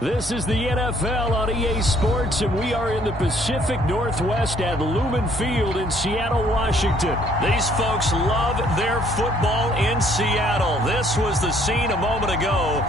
This is the NFL on EA Sports, and we are in the Pacific Northwest at Lumen Field in Seattle, Washington. These folks love their football in Seattle. This was the scene a moment ago.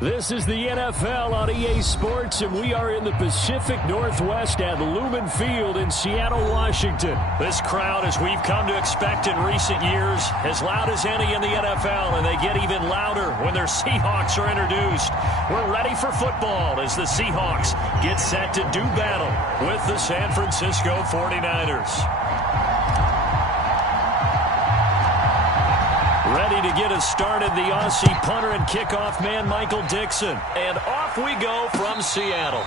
This is the NFL on EA Sports, and we are in the Pacific Northwest at Lumen Field in Seattle, Washington. This crowd, as we've come to expect in recent years, as loud as any in the NFL, and they get even louder when their Seahawks are introduced. We're ready for football as the Seahawks get set to do battle with the San Francisco 49ers. Ready to get us started, the Aussie punter and kickoff man, Michael Dixon. And off we go from Seattle.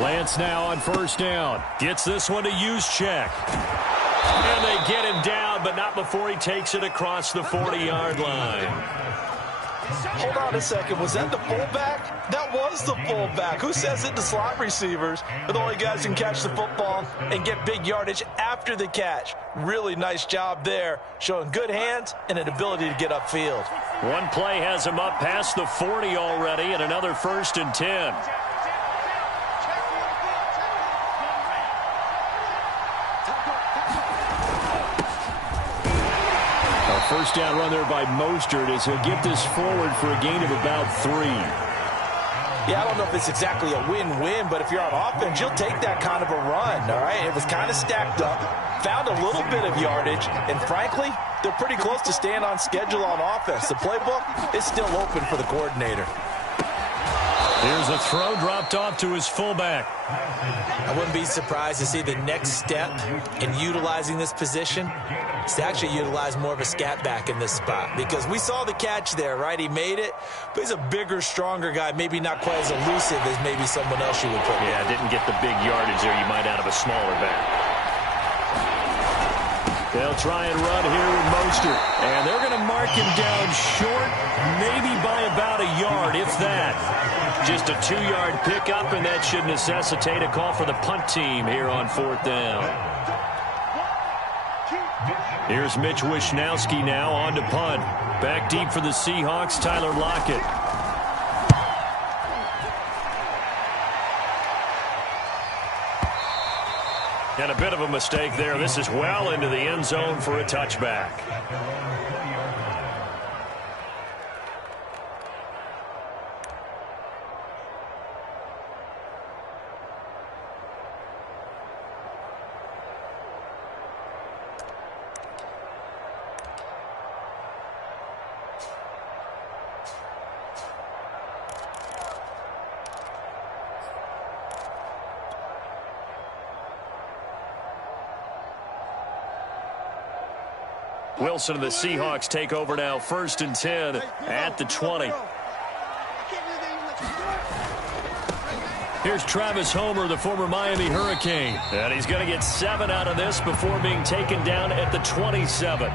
Lance now on first down. Gets this one to Juszczyk. And they get him down, but not before he takes it across the 40-yard line. Hold on a second. Was that the fullback? That was the fullback. Who says it to slot receivers? They're the only guys who can catch the football and get big yardage after the catch. Really nice job there, showing good hands and an ability to get upfield. One play has him up past the 40 already, and another 1st and 10. First down run there by Mostert as he'll get this forward for a gain of about 3. Yeah, I don't know if it's exactly a win-win, but if you're on offense, you'll take that kind of a run, all right? It was kind of stacked up, found a little bit of yardage, and frankly, they're pretty close to staying on schedule on offense. The playbook is still open for the coordinator. Here's a throw dropped off to his fullback. I wouldn't be surprised to see the next step in utilizing this position is to actually utilize more of a scat back in this spot, because we saw the catch there, right? He made it, but he's a bigger, stronger guy, maybe not quite as elusive as maybe someone else you would put. Yeah, didn't get the big yardage there you might out of a smaller back. They'll try and run here with Mostert, and they're going to mark him down short, maybe by about a yard, if that. Just a 2-yard pickup, and that should necessitate a call for the punt team here on 4th down. Here's Mitch Wishnowski now on to punt. Back deep for the Seahawks, Tyler Lockett. And a bit of a mistake there. This is well into the end zone for a touchback. Wilson and the Seahawks take over now, 1st and 10 at the 20. Here's Travis Homer, the former Miami Hurricane. And he's going to get 7 out of this before being taken down at the 27.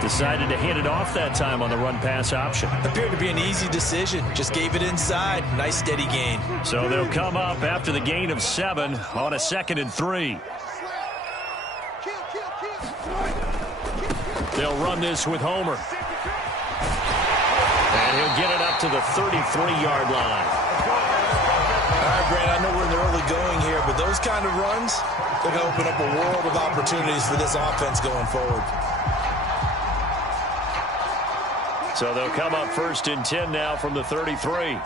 Decided to hand it off that time on the run-pass option. Appeared to be an easy decision. Just gave it inside. Nice steady gain. So they'll come up after the gain of 7 on a 2nd and 3. They'll run this with Homer. And he'll get it up to the 33-yard line. All right, Brad, I know we're in the early going here, but those kind of runs, they're going to open up a world of opportunities for this offense going forward. So they'll come up 1st and 10 now from the 33.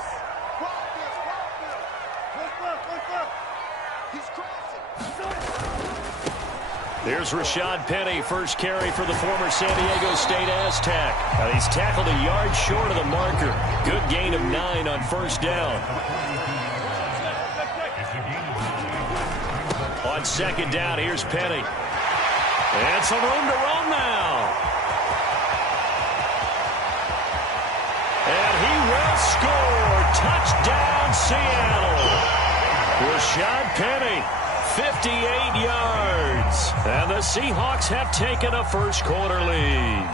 Here's Rashad Penny, first carry for the former San Diego State Aztec. He's tackled a yard short of the marker. Good gain of 9 on 1st down. On 2nd down, here's Penny. And some room to roam now. And he will score. Touchdown, Seattle. Rashad Penny. 58 yards. And the Seahawks have taken a first-quarter lead.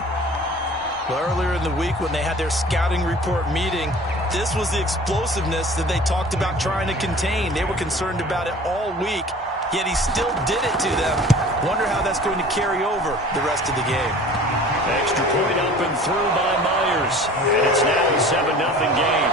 Well, earlier in the week when they had their scouting report meeting, this was the explosiveness that they talked about trying to contain. They were concerned about it all week, yet he still did it to them. Wonder how that's going to carry over the rest of the game. Extra point up and through by Myers. And it's now a 7-0 game.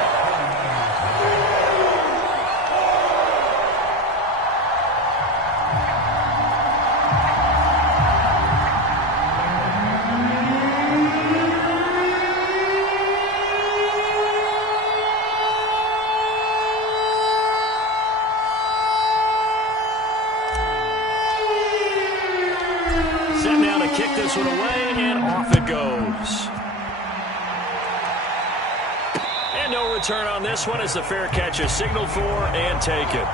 Kick this one away, and off it goes. And no return on this one as the fair catch is signaled for and taken.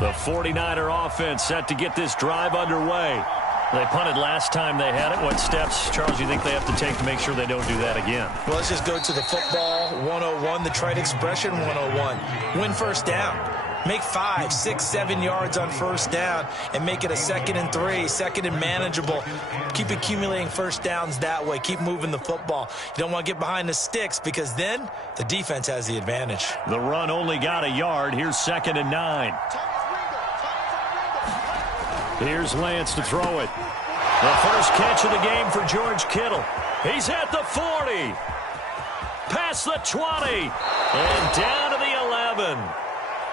The 49er offense set to get this drive underway. They punted last time they had it. What steps, Charles, do you think they have to take to make sure they don't do that again? Well, let's just go to the football 101, the trite expression 101. Win 1st down. Make 5, 6, 7 yards on 1st down and make it a 2nd and 3, 2nd and manageable. Keep accumulating 1st downs that way. Keep moving the football. You don't want to get behind the sticks because then the defense has the advantage. The run only got a yard. Here's 2nd and 9. Here's Lance to throw it. The first catch of the game for George Kittle. He's at the 40. Pass across the 20 and down to the 11.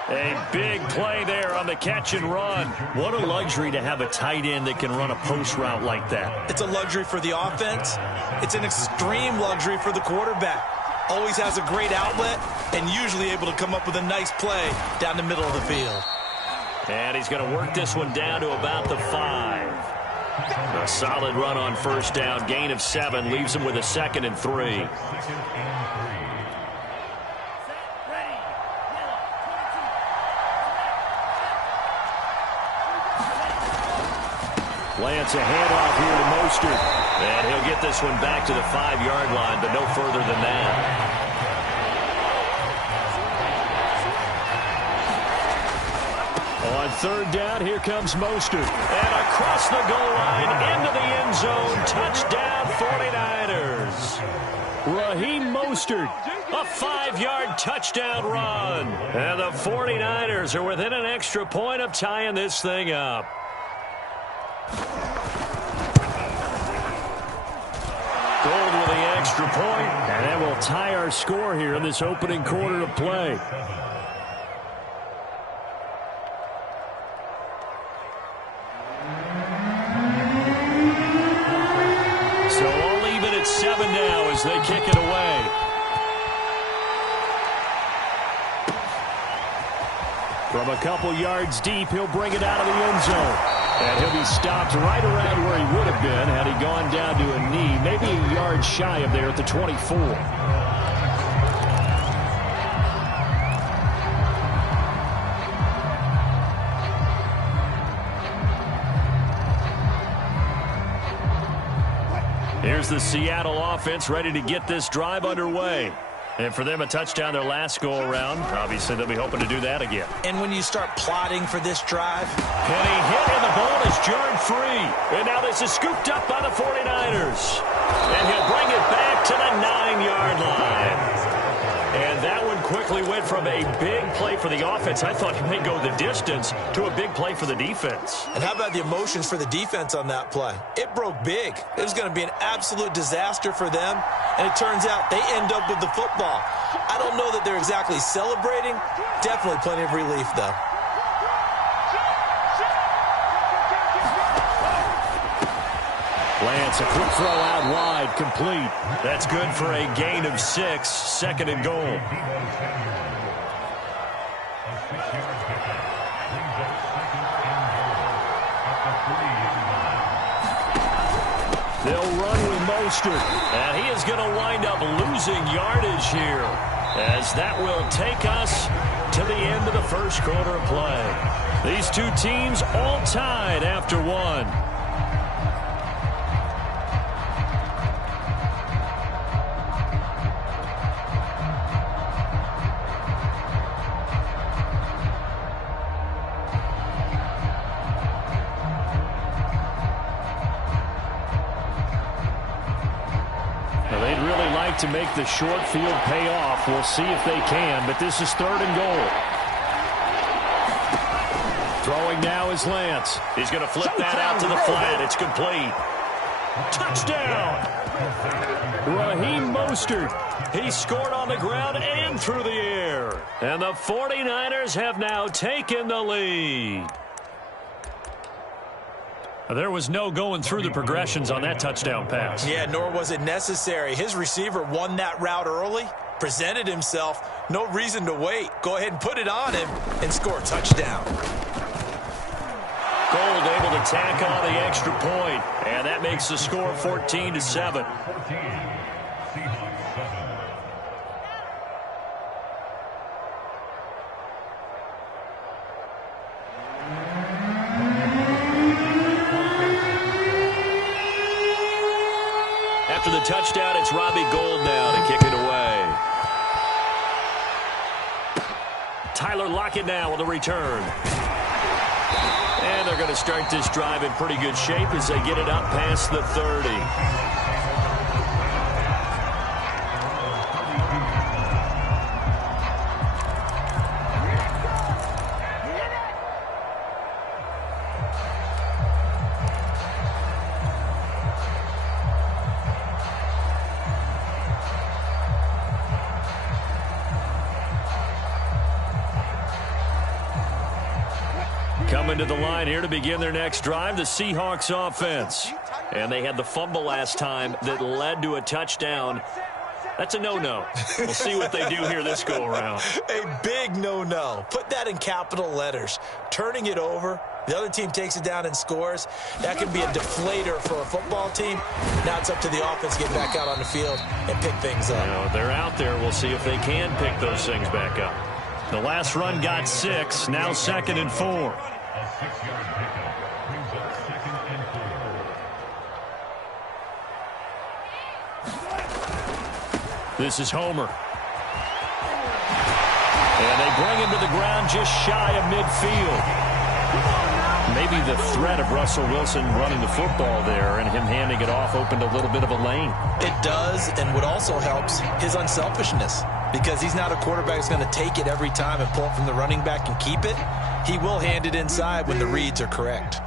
A big play there on the catch and run. What a luxury to have a tight end that can run a post route like that. It's a luxury for the offense. It's an extreme luxury for the quarterback. Always has a great outlet and usually able to come up with a nice play down the middle of the field. And he's going to work this one down to about the 5. A solid run on first down. Gain of 7 leaves him with a 2nd and 3. Lance, a handoff here to Mostert. And he'll get this one back to the 5-yard line, but no further than that. On 3rd down, here comes Mostert. And across the goal line, into the end zone. Touchdown, 49ers. Raheem Mostert, a 5-yard touchdown run. And the 49ers are within an extra point of tying this thing up. Gold with the extra point, and that will tie our score here in this opening quarter of play. So all even at 7 now as they kick it away. From a couple yards deep, he'll bring it out of the end zone. And he'll be stopped right around where he would have been had he gone down to a knee, maybe a yard shy of there at the 24. Here's the Seattle offense ready to get this drive underway. And for them, a touchdown their last go-around. Obviously, they'll be hoping to do that again. And when you start plotting for this drive, Penny hit and the ball is jarred free. And now this is scooped up by the 49ers. And he'll bring it back to the 9-yard line. And that one quickly went from a big play for the offense, I thought he may go the distance, to a big play for the defense. And how about the emotions for the defense on that play? It broke big. It was going to be an absolute disaster for them. And it turns out they end up with the football. I don't know that they're exactly celebrating. Definitely plenty of relief, though. Lance, a quick throw out wide, complete. That's good for a gain of 6, 2nd and goal. They'll run with Mostert. And he is going to wind up losing yardage here, as that will take us to the end of the first quarter of play. These two teams all tied after 1. To make the short field pay off. We'll see if they can, but this is 3rd and goal. Throwing now is Lance. He's going to flip that out to the flat. It's complete. Touchdown! Raheem Mostert. He scored on the ground and through the air. And the 49ers have now taken the lead. There was no going through the progressions on that touchdown pass. Yeah, nor was it necessary. His receiver won that route early, presented himself. No reason to wait. Go ahead and put it on him and score a touchdown. Gold able to tack on the extra point, and that makes the score 14-7. After the touchdown, it's Robbie Gould now to kick it away. Tyler Lockett now with a return. And they're going to start this drive in pretty good shape as they get it up past the 30. Coming to the line here to begin their next drive, the Seahawks offense. And they had the fumble last time that led to a touchdown. That's a no-no. We'll see what they do here this go-around. A big no-no. Put that in capital letters. Turning it over, the other team takes it down and scores. That could be a deflator for a football team. Now it's up to the offense to get back out on the field and pick things up. You know, they're out there. We'll see if they can pick those things back up. The last run got 6. Now 2nd and 4. This is Homer. And they bring him to the ground just shy of midfield. Maybe the threat of Russell Wilson running the football there and him handing it off opened a little bit of a lane. It does, and what also helps, his unselfishness. Because he's not a quarterback that's going to take it every time and pull it from the running back and keep it. He will hand it inside when the reads are correct.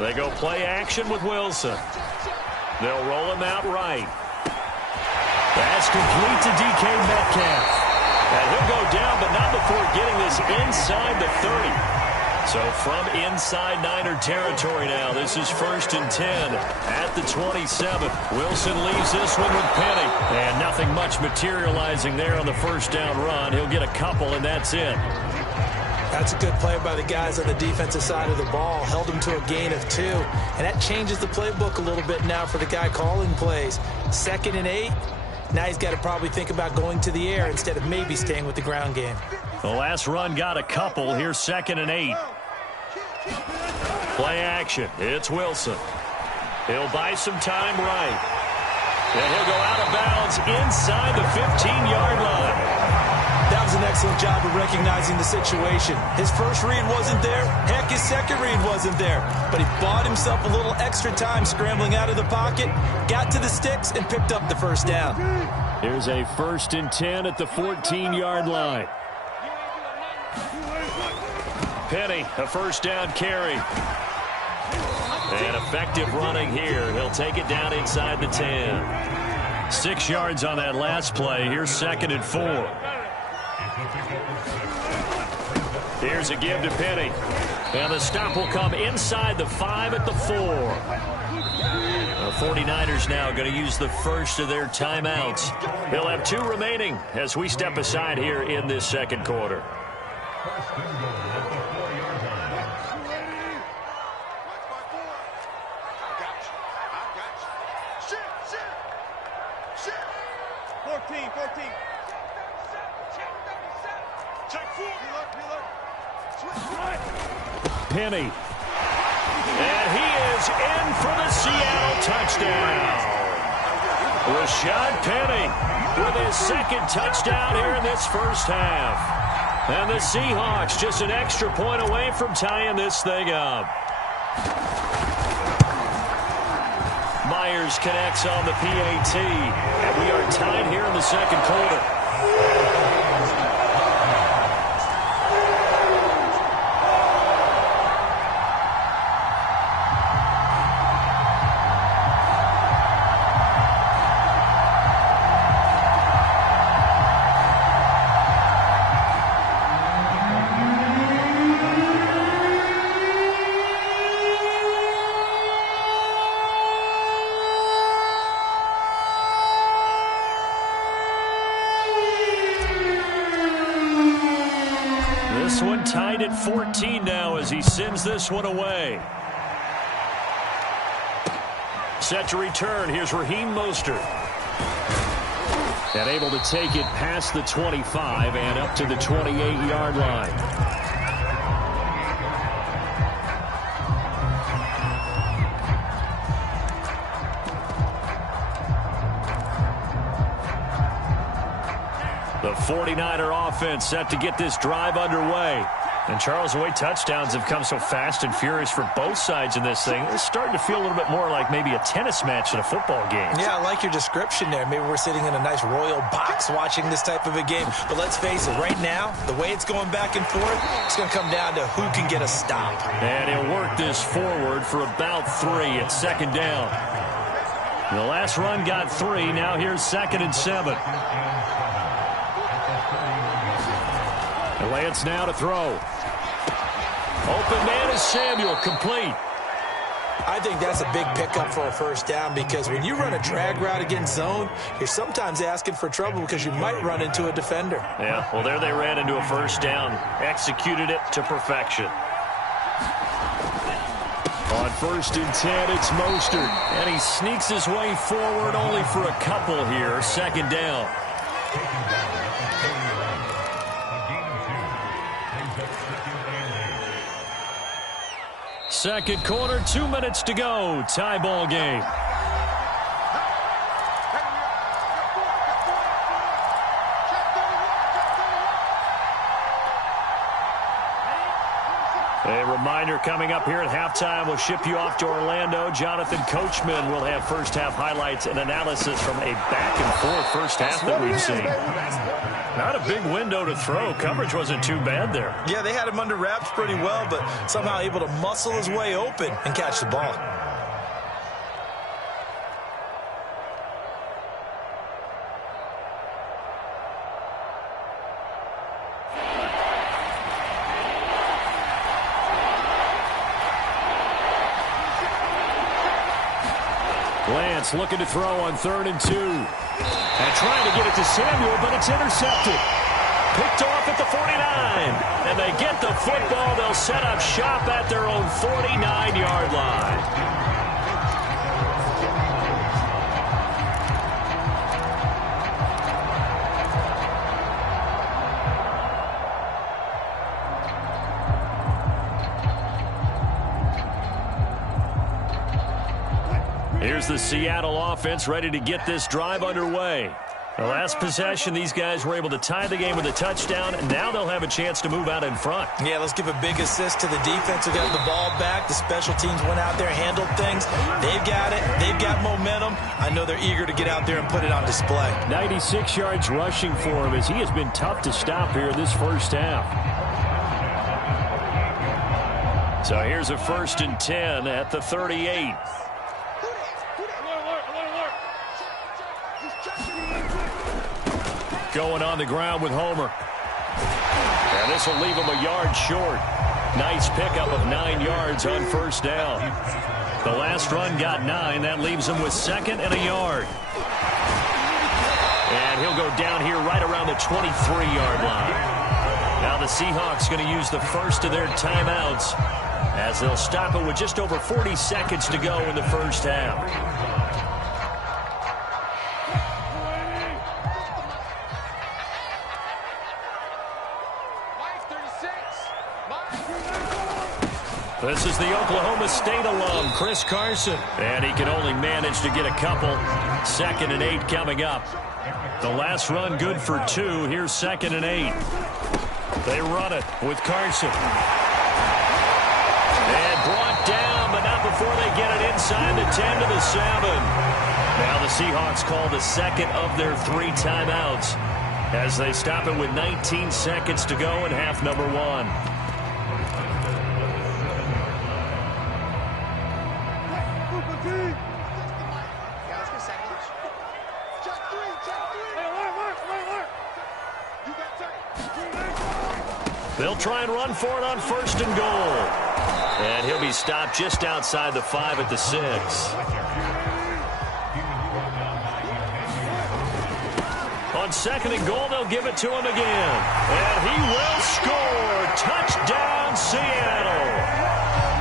They go play action with Wilson. They'll roll him out right. That's complete to DK Metcalf. And he'll go down, but not before getting this inside the 30. So from inside Niner territory now, this is 1st and 10 at the 27. Wilson leaves this one with Penny. And nothing much materializing there on the first down run. He'll get a couple, and that's it. That's a good play by the guys on the defensive side of the ball. Held him to a gain of 2. And that changes the playbook a little bit now for the guy calling plays. 2nd and 8. Now he's got to probably think about going to the air instead of maybe staying with the ground game. The last run got a couple. Here's 2nd and 8. Play action. It's Wilson. He'll buy some time right. And he'll go out of bounds inside the 15-yard line. That was an excellent job of recognizing the situation. His first read wasn't there. Heck, his second read wasn't there. But he bought himself a little extra time scrambling out of the pocket, got to the sticks, and picked up the first down. Here's a 1st and 10 at the 14-yard line. Penny, a first down carry. And effective running here. He'll take it down inside the 10. 6 yards on that last play. Here's 2nd and 4. Here's a give to Penny. And the stop will come inside the 5 at the 4. The 49ers now going to use the first of their timeouts. They'll have 2 remaining as we step aside here in this second quarter. Penny. And he is in for the Seattle touchdown. Rashad Penny with his 2nd touchdown here in this first half. And the Seahawks just an extra point away from tying this thing up. Myers connects on the PAT. And we are tied here in the second quarter. This one tied at 14 now as he sends this one away. Set to return. Here's Raheem Mostert. And able to take it past the 25 and up to the 28-yard line. The 49er offense set to get this drive underway. And, Charles, the way touchdowns have come so fast and furious for both sides in this thing, it's starting to feel a little bit more like maybe a tennis match in a football game. Yeah, I like your description there. Maybe we're sitting in a nice royal box watching this type of a game. But let's face it, right now, the way it's going back and forth, it's going to come down to who can get a stop. And he'll work this forward for about 3 at 2nd down. The last run got 3. Now here's 2nd and 7. And Lance now to throw. Open man is Samuel, complete. I think that's a big pickup for a first down because when you run a drag route against zone, you're sometimes asking for trouble because you might run into a defender. Yeah, well, there they ran into a first down. Executed it to perfection. On 1st and 10, it's Mostert. And he sneaks his way forward only for a couple here. 2nd down. Second quarter, 2 minutes to go. Tie ball game. A reminder coming up here at halftime. We'll ship you off to Orlando. Jonathan Coachman will have first half highlights and analysis from a back-and-forth first half that we've seen. Not a big window to throw. Coverage wasn't too bad there. Yeah, they had him under wraps pretty well, but somehow able to muscle his way open and catch the ball. Lance looking to throw on 3rd and 2. And trying to get it to Samuel, but it's intercepted. Picked off at the 49. And they get the football. They'll set up shop at their own 49-yard line. Here's the Seattle offense ready to get this drive underway. The last possession, these guys were able to tie the game with a touchdown, and now they'll have a chance to move out in front. Yeah, let's give a big assist to the defense who got the ball back. The special teams went out there, handled things. They've got it. They've got momentum. I know they're eager to get out there and put it on display. 96 yards rushing for him as he has been tough to stop here this first half. So here's a 1st and 10 at the 38. Going on the ground with Homer. And this will leave him a yard short. Nice pickup of 9 yards on 1st down. The last run got 9. That leaves him with 2nd and a yard. And he'll go down here right around the 23-yard line. Now the Seahawks going to use the first of their timeouts as they'll stop it with just over 40 seconds to go in the first half. This is the Oklahoma State alum, Chris Carson. And he can only manage to get a couple. 2nd and 8 coming up. The last run good for 2. Here's 2nd and 8. They run it with Carson. And brought down, but not before they get it inside the 10 to the 7. Now the Seahawks call the 2nd of their 3 timeouts as they stop it with 19 seconds to go in half number 1. They'll try and run for it on 1st and goal. And he'll be stopped just outside the 5 at the 6. On 2nd and goal, they'll give it to him again. And he will score. Touchdown, Seattle.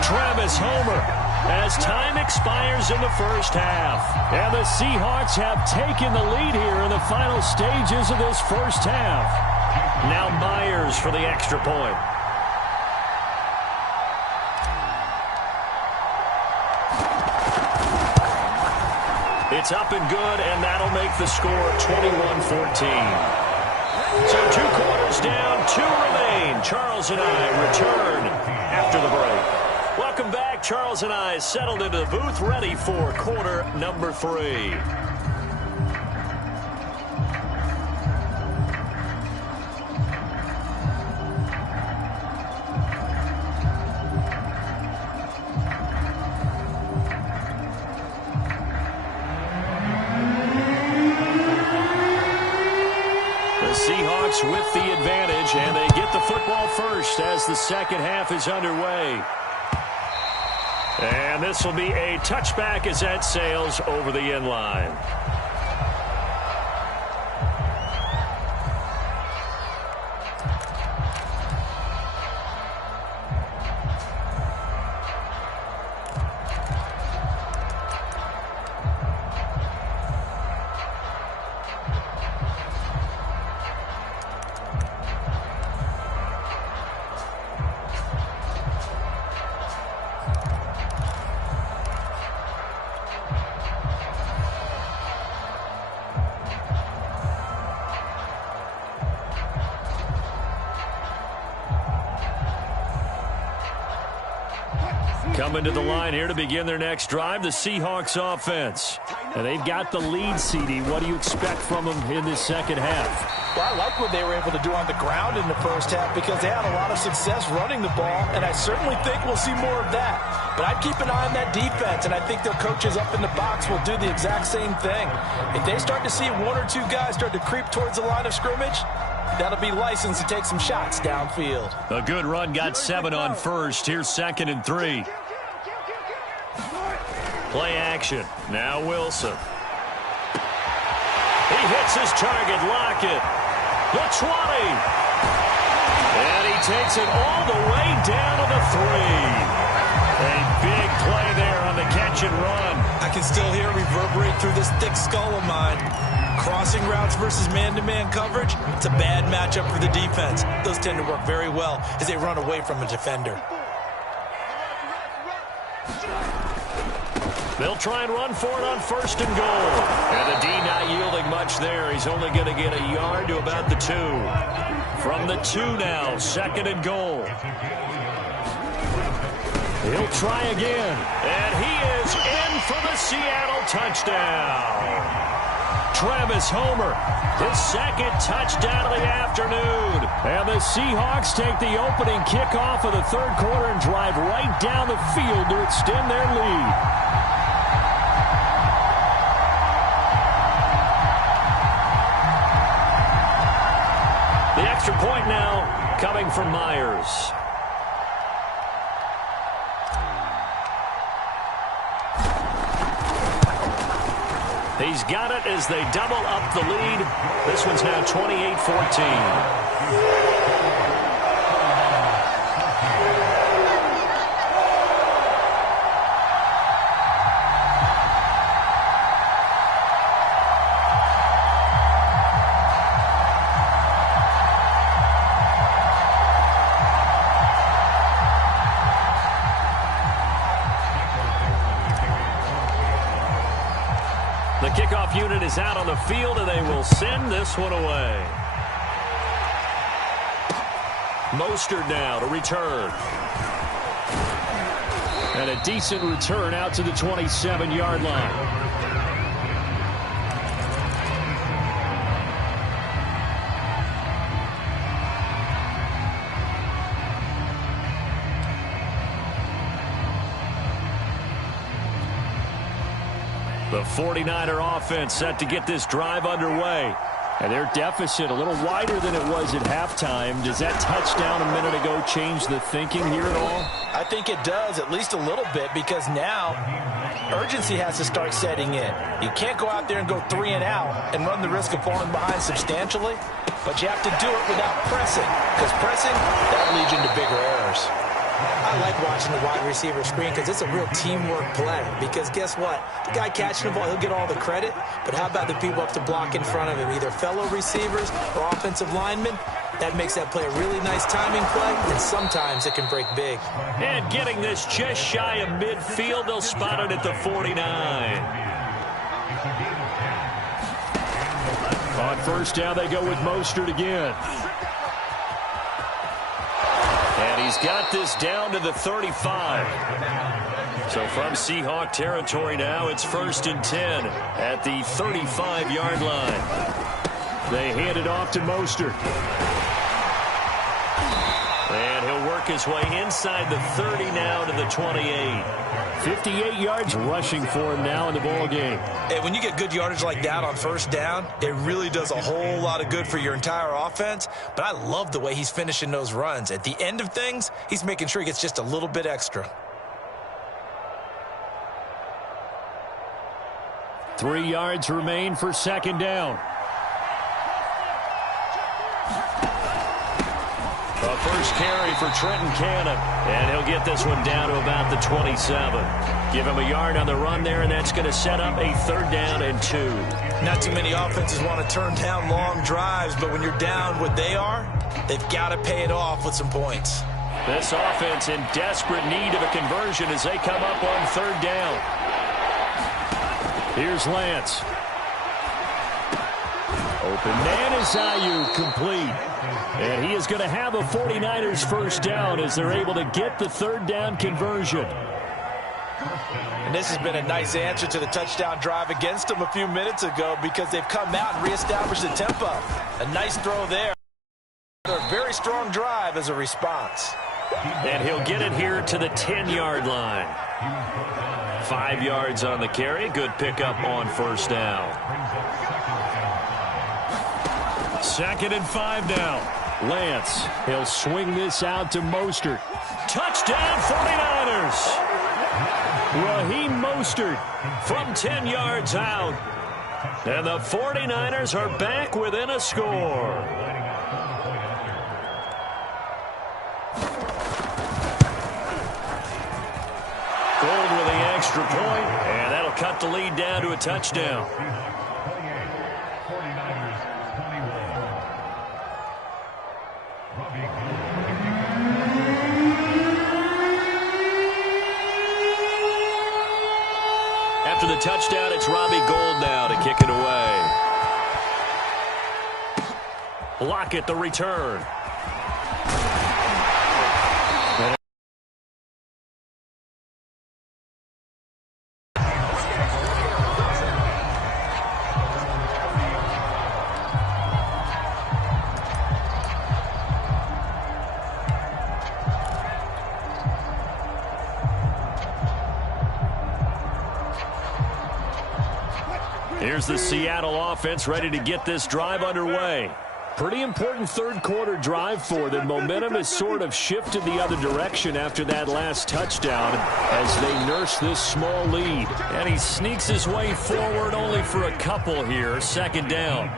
Travis Homer as time expires in the first half. And the Seahawks have taken the lead here in the final stages of this first half. Now Myers for the extra point. It's up and good, and that'll make the score 21-14. So 2 quarters down, 2 remain. Charles and I return after the break. Welcome back. Charles and I settled into the booth, ready for quarter number 3. The Seahawks with the advantage, and they get the football first as the second half is underway. And this will be a touchback as that sails over the end line. Coming to the line here to begin their next drive, the Seahawks offense. And they've got the lead, CD. What do you expect from them in this second half? Well, I like what they were able to do on the ground in the first half because they had a lot of success running the ball, and I certainly think we'll see more of that. But I'd keep an eye on that defense, and I think their coaches up in the box will do the exact same thing. If they start to see one or two guys start to creep towards the line of scrimmage, that'll be licensed to take some shots downfield. A good run, got 7 on first. Here's 2nd and 3. Play action. Now Wilson. He hits his target. Lockett. The 20. And he takes it all the way down to the 3. A big play there on the catch and run. I can still hear it reverberate through this thick skull of mine. Crossing routes versus man-to-man coverage, it's a bad matchup for the defense. Those tend to work very well as they run away from a defender. They'll try and run for it on 1st and goal. And the D not yielding much there. He's only going to get a yard to about the 2. From the 2 now, 2nd and goal. He'll try again. And he is in for the Seattle touchdown. Travis Homer, his 2nd touchdown of the afternoon. And the Seahawks take the opening kickoff of the 3rd quarter and drive right down the field to extend their lead. The extra point now coming from Myers. He's got it as they double up the lead. This one's now 28-14. The kickoff unit is out on the field, and they will send this one away. Mostert now to return. And a decent return out to the 27-yard line. The 49er offense set to get this drive underway. And their deficit a little wider than it was at halftime. Does that touchdown a minute ago change the thinking here at all? I think it does, at least a little bit, because now urgency has to start setting in. You can't go out there and go 3 and out and run the risk of falling behind substantially, but you have to do it without pressing, because pressing, that leads you into bigger errors. I like watching the wide receiver screen because it's a real teamwork play. Because guess what? The guy catching the ball, he'll get all the credit. But how about the people up to block in front of him, either fellow receivers or offensive linemen? That makes that play a really nice timing play, and sometimes it can break big. And getting this just shy of midfield, they'll spot it at the 49. On 1st down, they go with Mostert again. And he's got this down to the 35. So from Seahawk territory now, it's 1st and 10 at the 35-yard line. They hand it off to Mostert. And he'll work his way inside the 30 now to the 28. 58 yards rushing for him now in the ball game. And when you get good yardage like that on first down, it really does a whole lot of good for your entire offense. But I love the way he's finishing those runs. At the end of things, he's making sure he gets just a little bit extra. 3 yards remain for second down. A first carry for Trenton Cannon. And he'll get this one down to about the 27. Give him a yard on the run there, and that's going to set up a 3rd down and 2. Not too many offenses want to turn down long drives, but when you're down what they are, they've got to pay it off with some points. This offense in desperate need of a conversion as they come up on 3rd down. Here's Lance. Open man is Ayuk, complete. And he is going to have a 49ers first down as they're able to get the 3rd down conversion. And this has been a nice answer to the touchdown drive against them a few minutes ago because they've come out and reestablished the tempo. A nice throw there. A very strong drive as a response. And he'll get it here to the 10-yard line. 5 yards on the carry. Good pickup on first down. 2nd and 5 now. Lance, he'll swing this out to Mostert. Touchdown 49ers. Raheem Mostert from 10 yards out. And the 49ers are back within a score. Gold with the extra point, and that'll cut the lead down to a touchdown. After the touchdown, it's Robbie Gould now to kick it away. Lockett the return. Here's the Seattle offense ready to get this drive underway. Pretty important 3rd quarter drive for them. Momentum has sort of shifted the other direction after that last touchdown as they nurse this small lead. And he sneaks his way forward only for a couple here. 2nd down.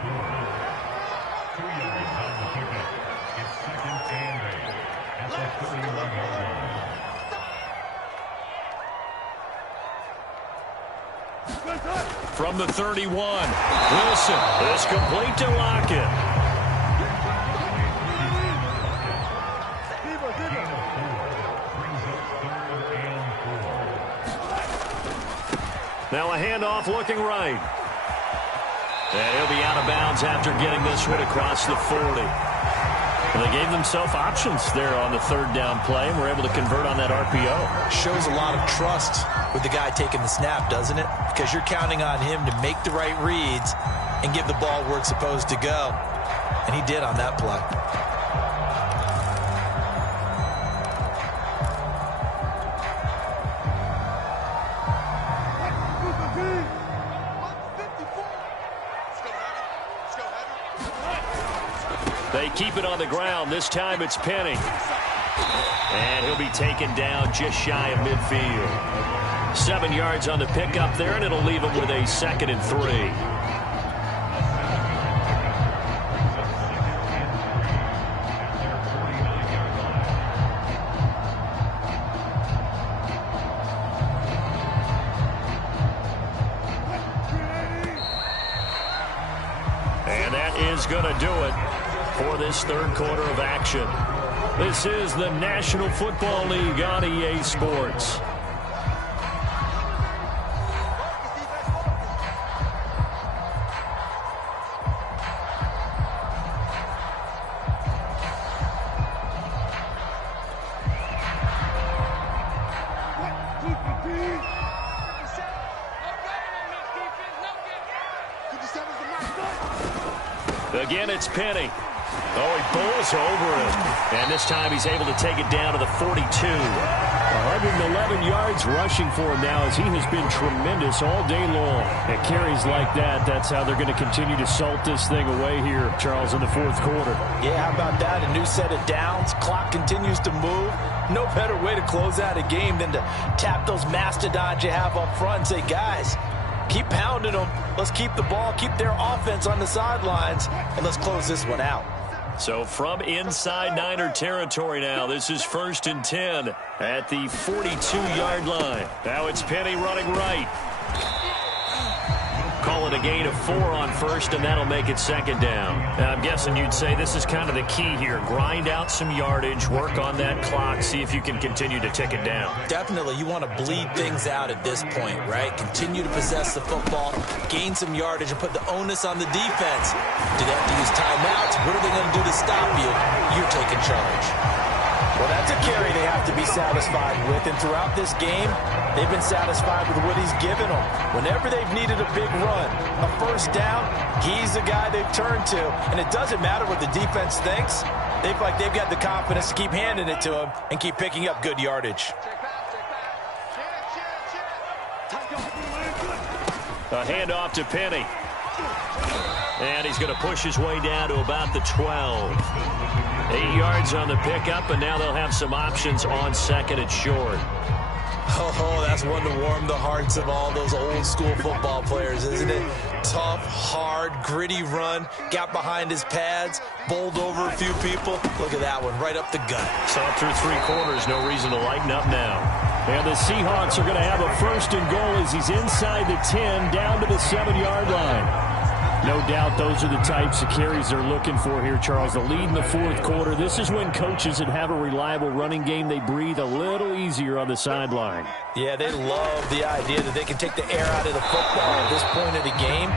From the 31, Wilson is complete to Lockett. Now a handoff looking right. And he'll be out of bounds after getting this one across the 40. And they gave themselves options there on the 3rd down play and were able to convert on that RPO. Shows a lot of trust with the guy taking the snap, doesn't it? Because you're counting on him to make the right reads and give the ball where it's supposed to go. And he did on that play. They keep it on the ground. This time it's Penny. And he'll be taken down just shy of midfield. 7 yards on the pickup there, and it'll leave him with a 2nd and 3. And that is going to do it for this 3rd quarter of action. This is the National Football League on EA Sports. Again, it's Penny. Oh, he bowls over it. And this time he's able to take it down to the 42. 111 yards rushing for him now, as he has been tremendous all day long. And carries like that, that's how they're going to continue to salt this thing away here, Charles, in the fourth quarter. Yeah, how about that? A new set of downs. Clock continues to move. No better way to close out a game than to tap those mastodons you have up front and say, guys, keep pounding them. Let's keep the ball, keep their offense on the sidelines, and let's close this one out. So from inside Niner territory now, this is 1st and 10 at the 42-yard line. Now it's Penny running right. Call it a gain of 4 on first, and that'll make it 2nd down. Now, I'm guessing you'd say this is kind of the key here. Grind out some yardage, work on that clock, see if you can continue to tick it down. Definitely. You want to bleed things out at this point, right? Continue to possess the football, gain some yardage, and put the onus on the defense. Do they have to use timeouts? What are they going to do to stop you? You're taking charge. Well, that's a carry they have to be satisfied with, and throughout this game, they've been satisfied with what he's given them. Whenever they've needed a big run, a first down, he's the guy they've turned to, and it doesn't matter what the defense thinks. They feel like they've got the confidence to keep handing it to him and keep picking up good yardage. A handoff to Penny. And he's going to push his way down to about the 12. 8 yards on the pickup, and now they'll have some options on 2nd and short. Oh, that's one to warm the hearts of all those old school football players, isn't it? Tough, hard, gritty run, got behind his pads, bowled over a few people. Look at that one, right up the gut. Saw through 3 quarters, no reason to lighten up now. And the Seahawks are going to have a 1st and goal as he's inside the 10, down to the 7-yard line. No doubt those are the types of carries they're looking for here, Charles. The lead in the fourth quarter. This is when coaches that have a reliable running game, they breathe a little easier on the sideline. Yeah, they love the idea that they can take the air out of the football at this point of the game.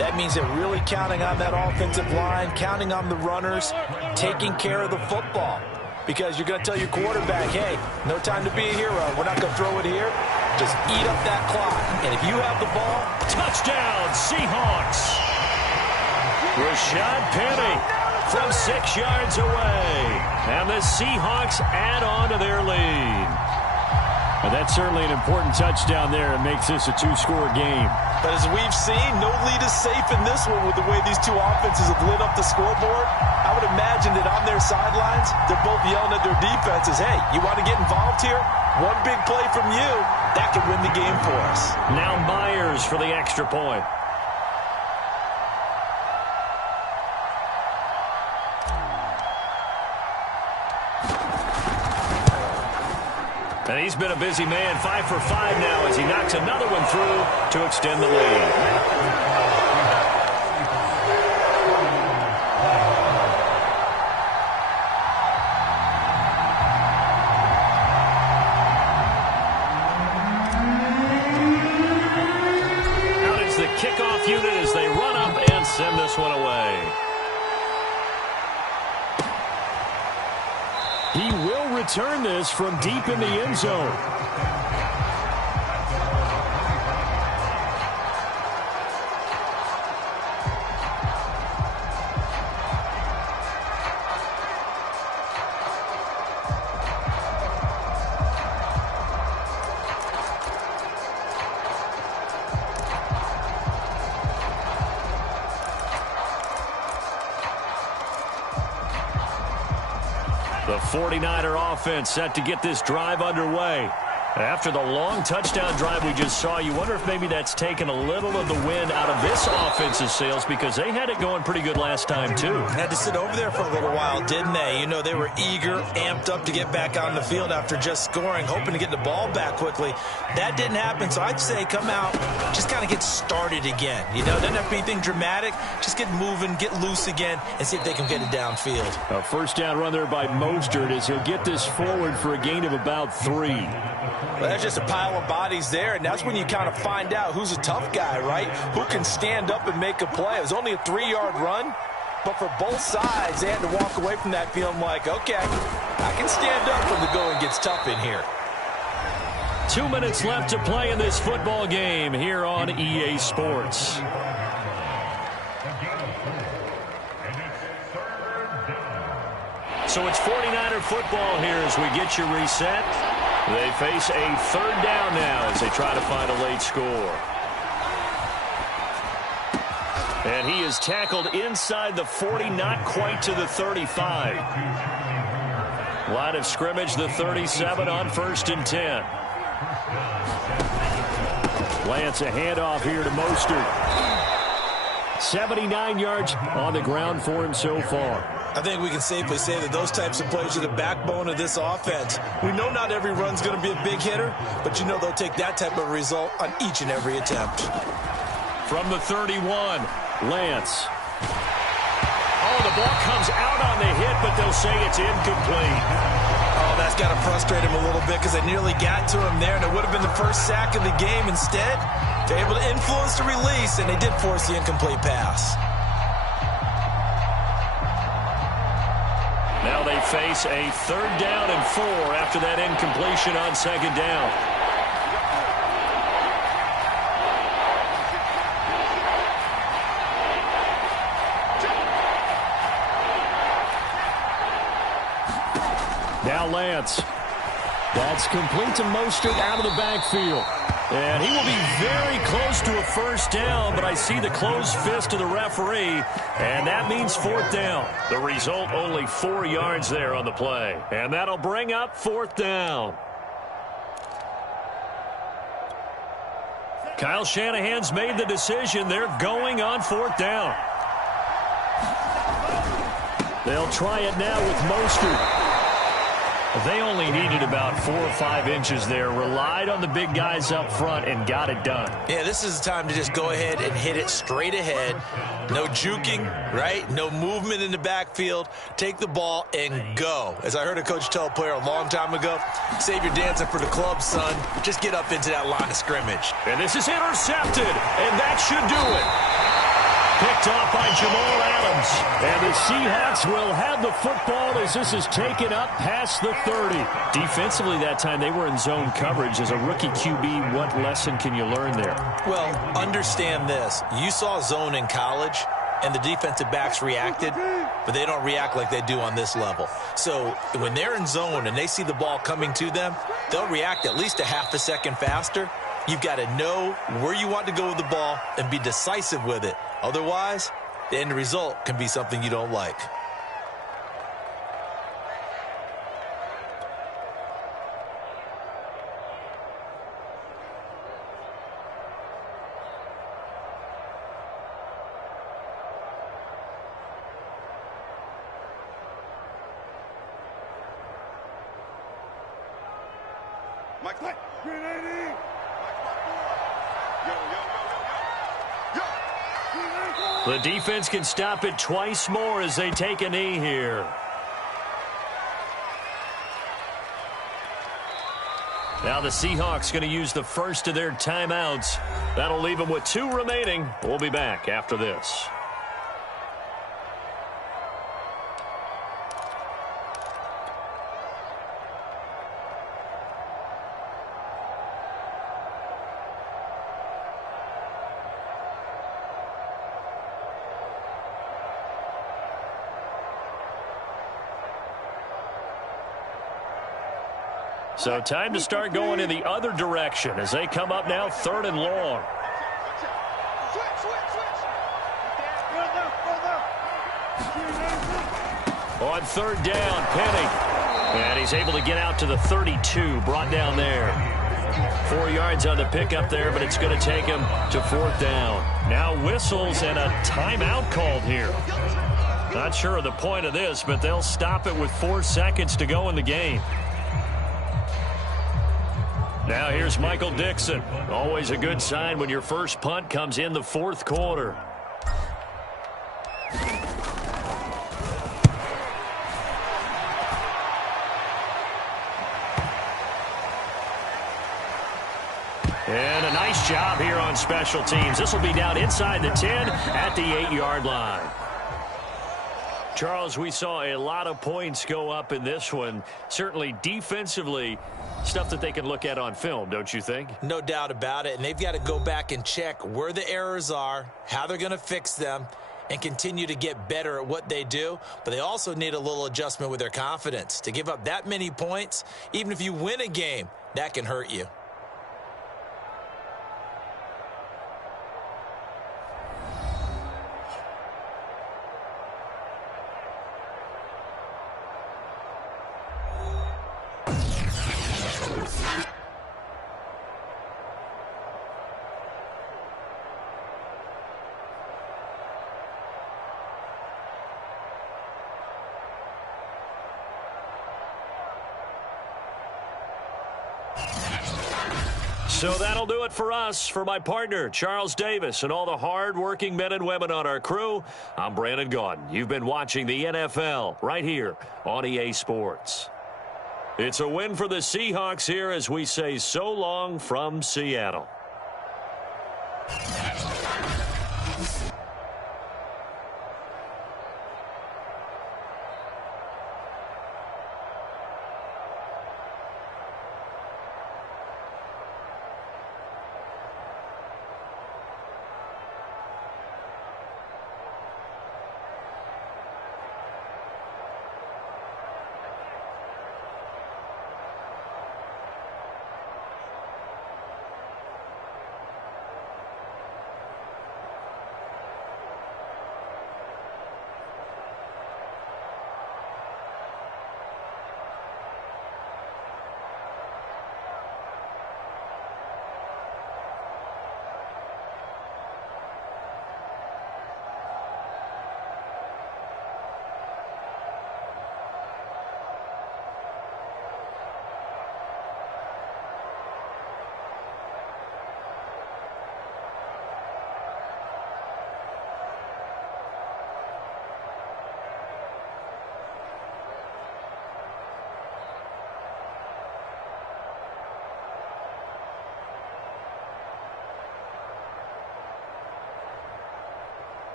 That means they're really counting on that offensive line, counting on the runners, taking care of the football. Because you're going to tell your quarterback, hey, no time to be a hero. We're not going to throw it here. Just eat up that clock. And if you have the ball, touchdown, Seahawks. Rashad Penny from 6 yards away. And the Seahawks add on to their lead. And that's certainly an important touchdown there. It makes this a 2-score game. But as we've seen, no lead is safe in this one with the way these two offenses have lit up the scoreboard. I would imagine that on their sidelines, they're both yelling at their defenses, hey, you want to get involved here? One big play from you, that could win the game for us. Now Myers for the extra point. And he's been a busy man, 5 for 5 now as he knocks another one through to extend the lead. Out is the kickoff unit as they run up and send this one away. He will return this from deep in the end zone. The 49er offense set to get this drive underway. After the long touchdown drive we just saw, you wonder if maybe that's taken a little of the wind out of this offense's sails because they had it going pretty good last time, too. Had to sit over there for a little while, didn't they? You know, they were eager, amped up to get back on the field after just scoring, hoping to get the ball back quickly. That didn't happen, so I'd say come out, just kind of get started again. You know, doesn't have to be anything dramatic. Just get moving, get loose again, and see if they can get it downfield. A first down run there by Mostert as he'll get this forward for a gain of about 3. Well, that's just a pile of bodies there, and that's when you kind of find out who's a tough guy, right? Who can stand up and make a play. It was only a 3-yard run, but for both sides, they had to walk away from that feeling like, okay, I can stand up when the going gets tough in here. 2 minutes left to play in this football game here on EA Sports. So it's 49er football here as we get you reset. They face a third down now as they try to find a late score. And he is tackled inside the 40, not quite to the 35. Line of scrimmage, the 37 on 1st and 10. Lance, a handoff here to Mostert. 79 yards on the ground for him so far. I think we can safely say that those types of plays are the backbone of this offense. We know not every run's going to be a big hitter, but you know they'll take that type of result on each and every attempt. From the 31, Lance. Oh, the ball comes out on the hit, but they'll say it's incomplete. Oh, that's got to frustrate him a little bit because they nearly got to him there, and it would have been the first sack of the game. Instead, they're able to influence the release, and they did force the incomplete pass. Now they face a 3rd down and 4 after that incompletion on 2nd down. Now Lance. That's complete to Mostert out of the backfield. And he will be very close to a 1st down, but I see the closed fist of the referee, and that means 4th down. The result, only 4 yards there on the play. And that'll bring up 4th down. Kyle Shanahan's made the decision. They're going on 4th down. They'll try it now with Mostert. They only needed about 4 or 5 inches there, relied on the big guys up front, and got it done. Yeah, this is the time to just go ahead and hit it straight ahead. No juking, right? No movement in the backfield. Take the ball and go. As I heard a coach tell a player a long time ago, save your dancing for the club, son. Just get up into that line of scrimmage. And this is intercepted, and that should do it. Picked off by Jamal Adams. And the Seahawks will have the football as this is taken up past the 30. Defensively that time, they were in zone coverage. As a rookie QB, what lesson can you learn there? Well, understand this. You saw zone in college, and the defensive backs reacted, but they don't react like they do on this level. So when they're in zone and they see the ball coming to them, they'll react at least a half a second faster. You've got to know where you want to go with the ball and be decisive with it. Otherwise, the end result can be something you don't like. Mike, green 80. The defense can stop it twice more as they take a knee here. Now the Seahawks going to use the first of their timeouts. That'll leave them with 2 remaining. We'll be back after this. So time to start going in the other direction as they come up now 3rd and long. On 3rd down, Penny. And he's able to get out to the 32, brought down there. 4 yards on the pickup there, but it's going to take him to 4th down. Now whistles and a timeout called here. Not sure of the point of this, but they'll stop it with 4 seconds to go in the game. Now here's Michael Dixon. Always a good sign when your first punt comes in the 4th quarter. And a nice job here on special teams. This will be down inside the 10 at the 8-yard line. Charles, we saw a lot of points go up in this one. Certainly defensively, stuff that they can look at on film, don't you think? No doubt about it. And they've got to go back and check where the errors are, how they're going to fix them, and continue to get better at what they do, but they also need a little adjustment with their confidence. To give up that many points, even if you win a game, that can hurt you. So that'll do it for us. For my partner, Charles Davis, and all the hard-working men and women on our crew, I'm Brandon Gaudin. You've been watching the NFL right here on EA Sports. It's a win for the Seahawks here as we say so long from Seattle.